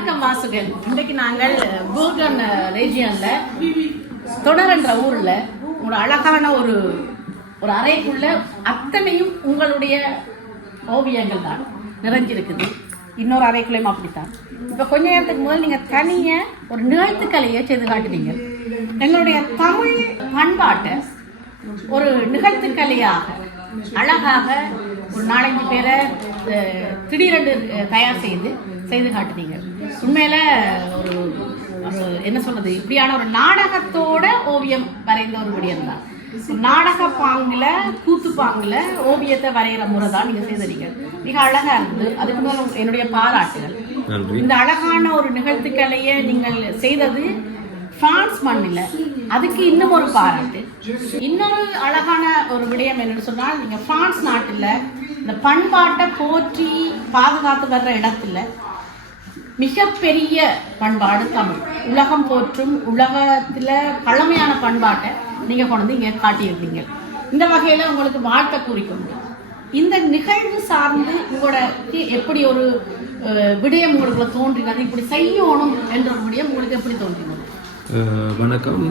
வணக்கம் வாசுகன். இன்றைக்கு நாங்கள் பூர்கன் ரீஜியன்ல தொடர் என்ற ஊர்ல ஒரு அழகான ஒரு ஒரு அறைக்குள்ள அத்தனையும் உங்களுடைய ஓவியங்கள் தான் நிறைஞ்சிருக்குது. இன்னொரு அறைக்குள்ளேயும் அப்படித்தான். இப்போ கொஞ்ச நேரத்துக்கு முதல் நீங்கள் தனிய ஒரு நிகழ்த்துக்கலையை செய்து காட்டுனீங்க. எங்களுடைய தமிழ் பண்பாட்டை ஒரு நிகழ்த்துக்கலையாக அழகாக ஒரு நாலஞ்சு பேரை திடீரென்று தயார் செய்து செய்து காட்டுனீங்க. உண்மையில ஒரு என்ன சொல்றது? இப்படியான ஒரு நாடகத்தோட ஓவியம் வரைந்த ஒரு விடியம் தான் நாடக பாங்குல கூத்து பாங்குல ஓவியத்தை வரைகிற முறை தான் நீங்க செய்தீங்க மிக அழகா இருந்தது. அதுக்கு முதல்ல என்னுடைய பாராட்டுகள். இந்த அழகான ஒரு நிகழ்த்துக்கலையை நீங்கள் செய்தது பிரான்ஸ் மண்ணில். அதுக்கு இன்னும் ஒரு பாராட்டு. இன்னொரு அழகான ஒரு விடயம் என்னன்னு சொன்னால் நீங்க பிரான்ஸ் நாட்டுல இந்த பண்பாட்டை போற்றி பாதுகாத்து வர்ற இடத்துல மிகப்பெரிய பண்பாடு தமிழ். உலகம் போற்றும் உலகத்தில் பழமையான பண்பாட்டை நீங்கள் கொண்டு வந்து காட்டியிருந்தீங்க இந்த வகையில் உங்களுக்கு வாழ்த்தை கூறிக்கொண்டு. இந்த நிகழ்வு சார்ந்து உங்களோட எப்படி ஒரு விடயம் உங்களுக்கு தோன்றினது இப்படி செய்யணும் என்ற ஒரு விடயம் உங்களுக்கு எப்படி தோன்றினது? வணக்கம்.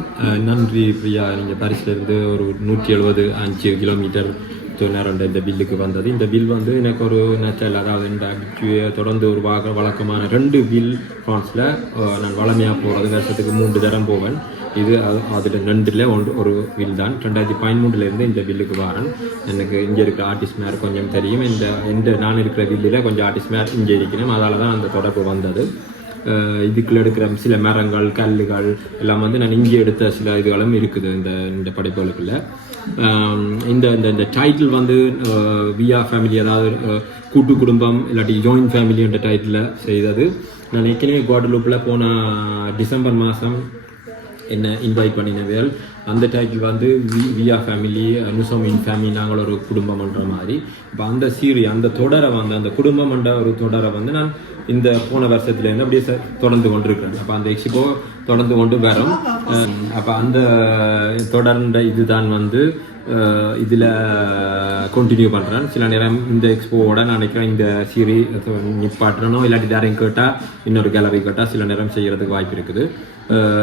நன்றி பிரியா. நீங்கள் பாரிஸ்லேருந்து ஒரு நூற்றி எழுபது அஞ்சு கிலோமீட்டர் நேரம் இந்த பில்லுக்கு வந்தது இந்த பில் வந்து எனக்கு ஒரு நேச்சல் அதாவது இந்த தொடர்ந்து ஒரு வாக வழக்கமான ரெண்டு பில் ஃபான்ஸில் நான் வளமையாக போகிறது வருஷத்துக்கு மூன்று தரம் போவேன் இது அது அதில் ரெண்டில் ஒன்று ஒரு பில் தான் ரெண்டாயிரத்தி பதிமூன்றுலேருந்து இந்த பில்லுக்கு வரேன் எனக்கு இங்கே இருக்கிற ஆர்டிஸ்ட் மேர் கொஞ்சம் தெரியும் இந்த இந்த நான் இருக்கிற பில்லில் கொஞ்சம் ஆர்டிஸ்ட் மேர் இங்கே இருக்கிறேன் அதால் தான் அந்த தொடர்பு வந்தது இதுக்குள்ள எடுக்கிற சில மரங்கள் கல்லுகள் எல்லாம் வந்து நான் இங்கே எடுத்த சில இதுகளும் இருக்குது இந்த இந்த படைப்புகளுக்குள்ள இந்த இந்த இந்த டைட்டில் வந்து விஆ ஃபேமிலி அதாவது கூட்டு குடும்பம் இல்லாட்டி ஜாயின்ட் ஃபேமிலி என்ற டைட்டில் செய்தது. நான் ஏற்கனவே குவாடலூப்பில் போன டிசம்பர் மாதம் என்ன இன்வைட் பண்ணினவர்கள் அந்த டைட்டில் வந்து வி வியா ஃபேமிலி நுசோமின் ஃபேமிலி நாங்கள் ஒரு குடும்பம்ன்ற மாதிரி. இப்போ அந்த சீரி அந்த தொடரை வந்து அந்த குடும்பம்ன்ற ஒரு தொடரை வந்து நான் இந்த போன வருஷத்துலேருந்து அப்படியே ச- தொடர்ந்து கொண்டிருக்கிறேன். அப்போ அந்த எக்ஸிபோ தொடர்ந்து கொண்டு வரும். அப்போ அந்த தொடர்ந்த இதுதான் வந்து இதில் கண்டினியூ பண்ணுறேன் சில நேரம் இந்த எக்ஸ்போவோட நான் நினைக்கிறேன் இந்த சீரி நிப்பாட்டுறனோ இல்லாட்டி யாரையும் கேட்டால் இன்னொரு கேலரி கேட்டால் சில நேரம் செய்கிறதுக்கு வாய்ப்பு இருக்குது.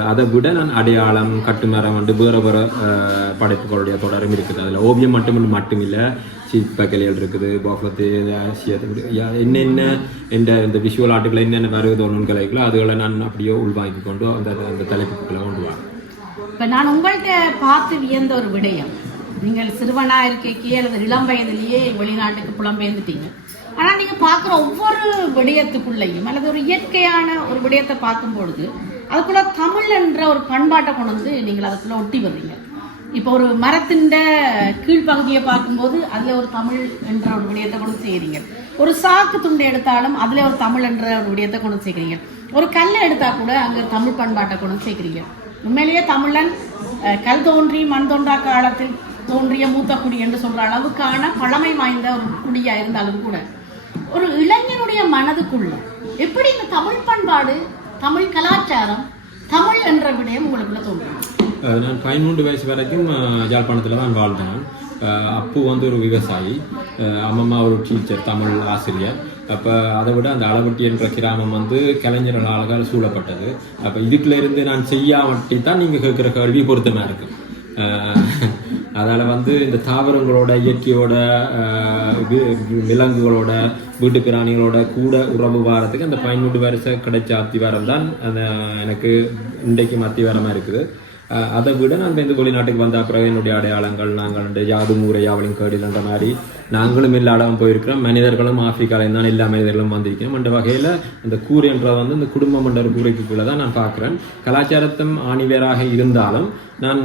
அதை விட நான் அடையாளம் கட்டுமரம் வந்து வேறு வேறு படைப்புகளுடைய தொடரும் இருக்குது அதில் ஓவியம் மட்டும் மட்டும் இல்லை சிற்பக்கலைகள் இருக்குது பாஃபத்து என்னென்ன எந்த இந்த விஷுவல் ஆர்ட்டுகளை என்னென்ன வருகுதோ கலைகளோ அதுகளை நான் அப்படியே உள்வாங்கி கொண்டு அந்த அந்த தலைப்புகளை கொண்டு வரேன் இப்போ நான் உங்கள்கிட்ட பார்த்து வியந்த ஒரு விடயம் நீங்கள் சிறுவனாக இருக்கைக்கே அல்லது இளம் வயதிலேயே வெளிநாட்டுக்கு புலம்பெயர்ந்துட்டீங்க ஆனால் நீங்கள் பார்க்குற ஒவ்வொரு விடயத்துக்குள்ளேயும் அல்லது ஒரு இயற்கையான ஒரு விடயத்தை பார்க்கும் பொழுது அதுக்குள்ள தமிழ் என்ற ஒரு பண்பாட்டை கொண்டு வந்து நீங்கள் அதுக்குள்ள ஒட்டி வர்றீங்க. இப்போ ஒரு மரத்தின் கீழ்ப்பகுதியை பார்க்கும்போது அதுல ஒரு தமிழ் என்ற ஒரு விடயத்தை கொண்டு செய்கிறீங்க ஒரு சாக்கு துண்டை எடுத்தாலும் அதுல ஒரு தமிழ் என்ற ஒரு விடயத்தை கொண்டு சேர்க்கிறீங்க ஒரு கல்லை எடுத்தா கூட அங்க தமிழ் பண்பாட்டை கொண்டு சேர்க்கிறீங்க உண்மையிலேயே தமிழன் கல் தோன்றி மண் தோன்றா காலத்தில் தோன்றிய மூத்த குடி என்று சொல்ற அளவுக்கான பழமை வாய்ந்த ஒரு குடியா இருந்தாலும் கூட ஒரு இளைஞனுடைய மனதுக்குள்ள எப்படி இந்த தமிழ் பண்பாடு தமிழ் கலாச்சாரம் தமிழ் என்ற விடயம் உங்களுக்குள்ள தோன்றும். நான் பதிமூன்று வயசு வரைக்கும் அஹ், யாழ்ப்பாணத்தில் தான் வாழ்ந்தேன். அப்பு வந்து ஒரு விவசாயி. அம்மம்மா ஒரு டீச்சர் தமிழ் ஆசிரியர். அப்போ அதை விட அந்த அளவட்டி என்ற கிராமம் வந்து கலைஞர்கள் அழகால் சூழப்பட்டது. அப்போ இதுக்குள்ள இருந்து நான் செய்யாமட்டி தான் நீங்கள் கேட்குற கேள்வி பொருத்தமாக இருக்குது அதனால் வந்து இந்த தாவரங்களோட இயற்கையோட விலங்குகளோட வீட்டு பிராணிகளோட கூட உறவு வாரத்துக்கு அந்த பதினெட்டு வருஷம் கிடைச்ச அத்திவாரம் தான் அந்த எனக்கு இன்றைக்கும் அத்திவாரமாக இருக்குது. அதை விட நாங்கள் இந்த வெளிநாட்டுக்கு வந்த அப்புறம் என்னுடைய அடையாளங்கள் நாங்கள் இந்த யாது மூரை யாவலின் கேடில்ன்ற மாதிரி நாங்களும் எல்லா போயிருக்கிறோம். மனிதர்களும் ஆப்பிரிக்காலையும் தான் எல்லா மனிதர்களும் வந்திருக்கிறோம். அந்த வகையில் அந்த என்ற வந்து இந்த குடும்பம் என்ற கூரைக்குள்ளே தான் நான் பார்க்குறேன். கலாச்சாரத்தும் ஆணிவேராக இருந்தாலும் நான்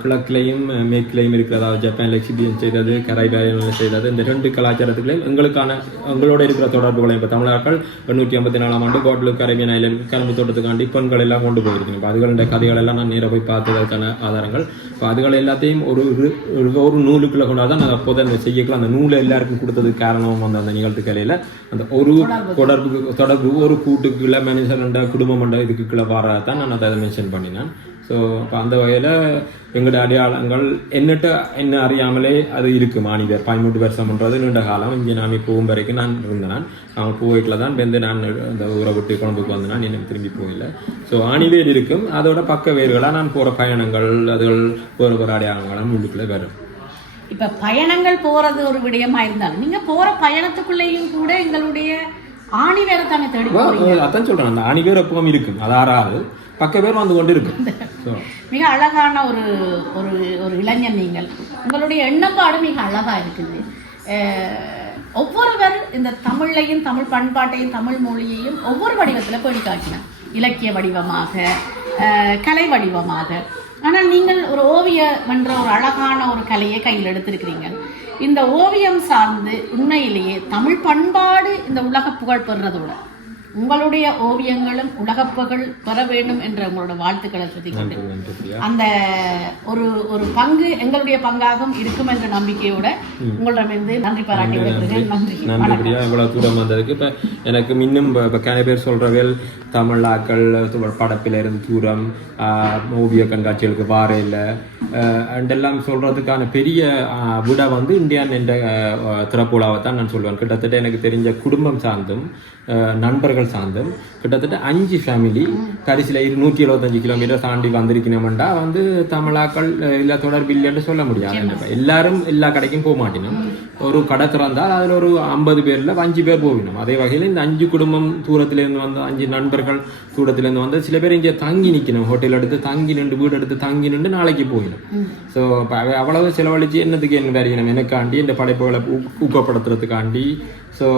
கிழக்கிலையும் மேற்கிலையும் இருக்கிறதா ஜப்பான் எக்ஸிபிஷன் செய்தது கரைபாயில் செய்தது இந்த ரெண்டு கலாச்சாரத்துக்களையும் எங்களுக்கான எங்களோட இருக்கிற தொடர்புகளையும் இப்போ தமிழர்கள் எண்ணூற்றி ஐம்பத்தி நாலாம் ஆண்டு கோட்டலு கரைபியன் ஐலண்ட் கரும்பு தோட்டத்துக்காண்டி பெண்கள் எல்லாம் கொண்டு போயிருக்கேன் இப்போ அதுகளுடைய கதைகள் எல்லாம் நான் நேராக போய் பார்த்ததற்கான ஆதாரங்கள். இப்போ அதுகள் எல்லாத்தையும் ஒரு ஒரு- நூலுக்குள்ள கொண்டாதான் தான் நான் அப்போது அந்த செய்யக்கலாம். அந்த நூலை எல்லாருக்கும் கொடுத்ததுக்கு காரணமும் வந்து அந்த நிகழ்த்து கலையில் அந்த ஒரு தொடர்புக்கு. தொடர்பு ஒரு கூட்டுக்குள்ள மனுஷன் குடும்பம் இதுக்குள்ள வரதான் நான் அதை மென்ஷன் பண்ணினேன். ஸோ அப்போ அந்த வகையில் எங்களோட அடையாளங்கள் என்னட்டு என்ன அறியாமலே அது இருக்கு மாணிவேர் பதிமூன்று வருஷம்ன்றது நீண்ட காலம் இங்கே நான் போகும் வரைக்கும் நான் இருந்தேன் நான் அவங்க பூவைக்கில் தான் வந்து நான் அந்த ஊரை விட்டு கொழம்புக்கு வந்தேன் நான் எனக்கு திரும்பி போகல ஸோ ஆணிவேர் இருக்கும் அதோட பக்க வேர்களாக நான் போகிற பயணங்கள் அதுகள் ஒரு ஒரு அடையாளங்களும் உள்ளுக்குள்ளே வரும் இப்ப பயணங்கள் போறது ஒரு விடயமா இருந்தாலும் நீங்க போற பயணத்துக்குள்ளேயும் கூட எங்களுடைய ஆணி வேற தானே தேடி அதான் சொல்றேன் அந்த ஆணிவேர் எப்பவும் இருக்கும் அது ஆறாது பக்க பேர் வந்து கொண்டு இருக்கும் மிக அழகான ஒரு ஒரு ஒரு இளைஞன் நீங்கள். உங்களுடைய எண்ணப்பாடு மிக அழகா இருக்குது. ஒவ்வொருவர் இந்த தமிழையும் தமிழ் பண்பாட்டையும் தமிழ் மொழியையும் ஒவ்வொரு வடிவத்தில் பேணி காட்டினார் இலக்கிய வடிவமாக கலை வடிவமாக. ஆனால் நீங்கள் ஒரு ஓவியம் என்ற ஒரு அழகான ஒரு கலையை கையில் எடுத்திருக்கிறீங்க. இந்த ஓவியம் சார்ந்து உண்மையிலேயே தமிழ் பண்பாடு இந்த உலக புகழ் பெறுறதோட உங்களுடைய ஓவியங்களும் உலக புகழ் பெற வேண்டும் என்ற உங்களோட வாழ்த்துக்களை பிரியா. அந்த ஒரு ஒரு பங்கு எங்களுடைய பங்காகவும் இருக்கும் என்ற நம்பிக்கையோட உங்களிடமிருந்து நன்றி பாராட்டி நன்றி. நன்றி. இவ்வளவு தூரம் வந்ததுக்கு. இப்ப எனக்கு இன்னும் இப்ப- கன பேர் சொல்றவேல் தமிழாக்கள் படப்பில இருந்து தூரம் ஓவிய கண்காட்சிகளுக்கு வார இல்லை. அண்ட் எல்லாம் சொல்றதுக்கான பெரிய விட வந்து இந்தியன் என்ற திறப்புலாவை தான் நான் சொல்லுவேன் கிட்டத்தட்ட எனக்கு தெரிஞ்ச குடும்பம் சார்ந்தும் நண்பர்கள் சார்ந்தும் கிட்டத்தட்ட அஞ்சு ஃபேமிலி கரிசில நூற்றி எழுபத்தஞ்சு கிலோமீட்டர் தாண்டி வந்திருக்கணும்டா வந்து தமிழாக்கள் இல்ல தொடர்பு இல்லைன்னு சொல்ல முடியாது. எல்லாரும் எல்லா கடைக்கும் போக மாட்டினோம். ஒரு கடை திறந்தால் அதில் ஒரு ஐம்பது பேர்ல அஞ்சு பேர் போகணும் அதே வகையில் இந்த அஞ்சு குடும்பம் தூரத்துல இருந்து வந்த அஞ்சு நண்பர்கள் தூரத்துல இருந்து வந்து சில பேர் இங்கே தங்கி நிக்கணும் ஹோட்டல் எடுத்து தங்கி நின்று வீடு எடுத்து தங்கி நின்று நாளைக்கு போயிடும் ஸோ அவ்வளவு செலவழிச்சு என்னத்துக்கு என்ன வரையணும் எனக்காண்டி இந்த படைப்புகளை ஊக்க- ஊக்கப்படுத்துறதுக்காண்டி. ஸோ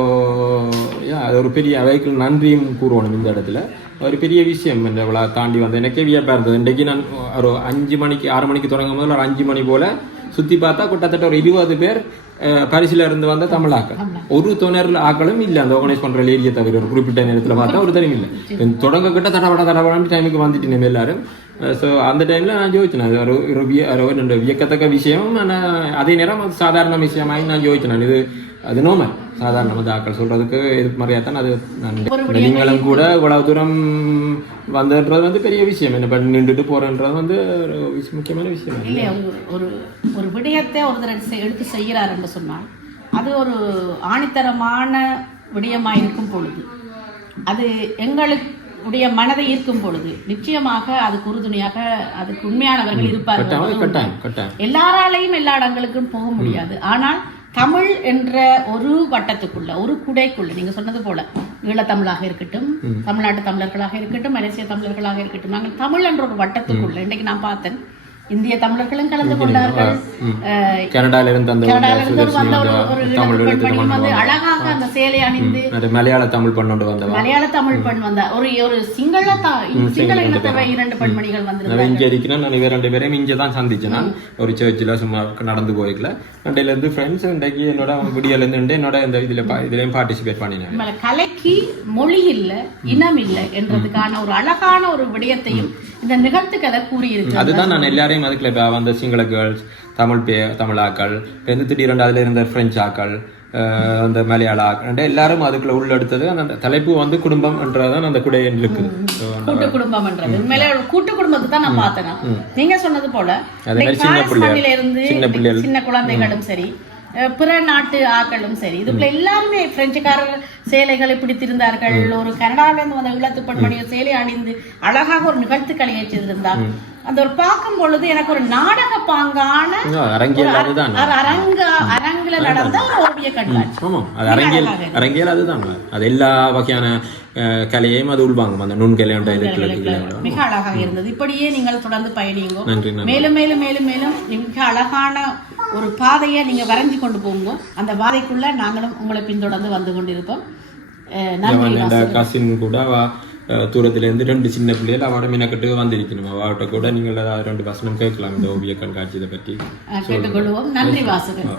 அது ஒரு பெரிய அவைக்கு நன்றியும் கூறுவணும் இந்த இடத்துல. ஒரு பெரிய விஷயம் இந்த விழா தாண்டி வந்து எனக்கே வியப்பாக இருந்தது இன்றைக்கு நான் ஒரு அஞ்சு மணிக்கு ஆறு மணிக்கு தொடங்கும் போது ஒரு அஞ்சு மணி போல சுற்றி பார்த்தா கிட்டத்தட்ட ஒரு இருபது பேர் பரிசுல இருந்து வந்த தமிழாக்கள் ஒரு துணர் ஆக்களும் இல்லை. அந்த ஆர்கனைஸ் பண்ற ஏரியா தவிர ஒரு குறிப்பிட்ட நேரத்தில் பார்த்தா ஒரு தரம் இல்லை. தொடங்க கிட்ட தடபட தடபடான்னு டைமுக்கு வந்துட்டு நம்ம எல்லாரும். ஸோ அந்த டைம்ல நான் யோசிச்சேன் ஒரு வியக்கத்தக்க விஷயம். ஆனால் அதே நேரம் சாதாரண விஷயமாகி நான் யோசிச்சேன் இது அது நோமல் சாதாரண சொல்றதுக்கு எதிர்மறையாக தான் அது நான் இந்த நீங்களும் கூட இவ்வளவு தூரம் வந்ததுன்றது வந்து பெரிய விஷயம். என்ன பண்ணி நின்றுட்டு போறன்றது வந்து ஒரு முக்கியமான விஷயம். இல்லையா? ஒரு ஒரு விடயத்தை ஒருத்தர் எடுத்து செய்கிறார் என்று சொன்னால் அது ஒரு ஆணித்தரமான விடயமா இருக்கும் பொழுது அது எங்களுக்கு உடைய மனதை ஈர்க்கும் பொழுது நிச்சயமாக அதுக்கு உறுதுணையாக அதுக்கு உண்மையானவர்கள் இருப்பார்கள். எல்லாராலையும் எல்லா இடங்களுக்கும் போக முடியாது. ஆனால் தமிழ் என்ற ஒரு வட்டத்துக்குள்ள ஒரு குடைக்குள்ள நீங்க சொன்னது போல ஈழத்தமிழாக இருக்கட்டும் தமிழ்நாட்டு தமிழர்களாக இருக்கட்டும் மலேசிய தமிழர்களாக இருக்கட்டும் நாங்கள் தமிழ் என்ற ஒரு வட்டத்துக்குள்ள இன்னைக்கு நான் பார்த்தேன் இந்திய தமிழர்களும் கலந்து கொண்டார்கள். கனடால இருந்து அந்த அழகாக அந்த சேலை அணிந்து மலையாள தமிழ் பண்ணோண்டு வந்தவா? மலையாள தமிழ் பெண் வந்த. ஒரு ஒரு சிங்கள சிங்கள இனத்தவை இரண்டு பெண்மணிகள் வந்திருந்தாங்க இங்கே இருக்கிறேன். நான் இவ ரெண்டு பேரையும் இங்கே தான் சந்திச்சேன் ஒரு சர்ச்சில் சும்மா நடந்து போய்க்கல. ரெண்டையில இருந்து ஃப்ரெண்ட்ஸ் இன்றைக்கு என்னோட விடியல இருந்து என்னோட இந்த இதுல பா- இதுலயும் பார்ட்டிசிபேட் பண்ணினேன். கலைக்கு மொழி இல்ல இனம் இல்ல என்றதுக்கான ஒரு அழகான ஒரு விடயத்தையும் இந்த நிகழ்த்துக்களை கூறியிருக்கு அதுதான் நான் எல்லாரையும் அதுக்குள்ள இப்ப வந்த சிங்கள கேர்ள்ஸ் தமிழ் பே தமிழாக்கள் இப்ப திடீரெண்டு அதுல இருந்த பிரெஞ்சு ஆக்கள் அந்த மலையாள ஆக்கள் எல்லாரும் அதுக்குள்ள உள்ளெடுத்தது. அந்த தலைப்பு வந்து குடும்பம் என்றதான் அந்த So, அந்த- கூட்டு உண்மையிலே ஒரு கூட்டு குடும்பத்தை தான் நான் பார்த்தேன். நீங்க சொன்னது போல சின்ன மண்ணில இருந்து சின்ன குழந்தைகளும் சரி பிற நாட்டு ஆக்களும் சரி. இதுக்குள்ள எல்லாருமே பிரெஞ்சுக்காரர் சேலைகளை பிடித்திருந்தார்கள். ஒரு கனடால இருந்து வந்த ஈழத்து பெண்மணிய சேலை அணிந்து அழகாக ஒரு நிகழ்த்து கலையை செய்திருந்தார் அந்த ஒரு பார்க்கும் பொழுது எனக்கு ஒரு நாடக பாங்கான அரங்க அரங்குல நடந்த ஒரு ஓவிய கண்காட்சி. அரங்கியல் அரங்கியல் அதுதான். அது எல்லா வகையான கலையையும் அது உள்வாங்கும் அந்த நுண்கலையோட மிக அழகாக இருந்தது இப்படியே நீங்கள் தொடர்ந்து பயணியுங்க நன்றி மேலும் மேலும் மேலும் மேலும் மிக அழகான ஒரு பாதையை நீங்க வரைஞ்சு கொண்டு போங்க அந்த பாதைக்குள்ள நாங்களும் உங்களை பின்தொடர்ந்து வந்து கொண்டிருப்போம் கசின் கூட அவ அஹ், தூரத்துல இருந்து ரெண்டு சின்ன பிள்ளைகள் அவட மினக்கட்டு வந்திருக்கணும் அவட்ட கூட நீங்கள் ரெண்டு வசனம் கேட்கலாம் இந்த ஓவிய கண்காட்சி இதை பற்றி கேட்டுக்கொள்வோம் நன்றி வாசகன்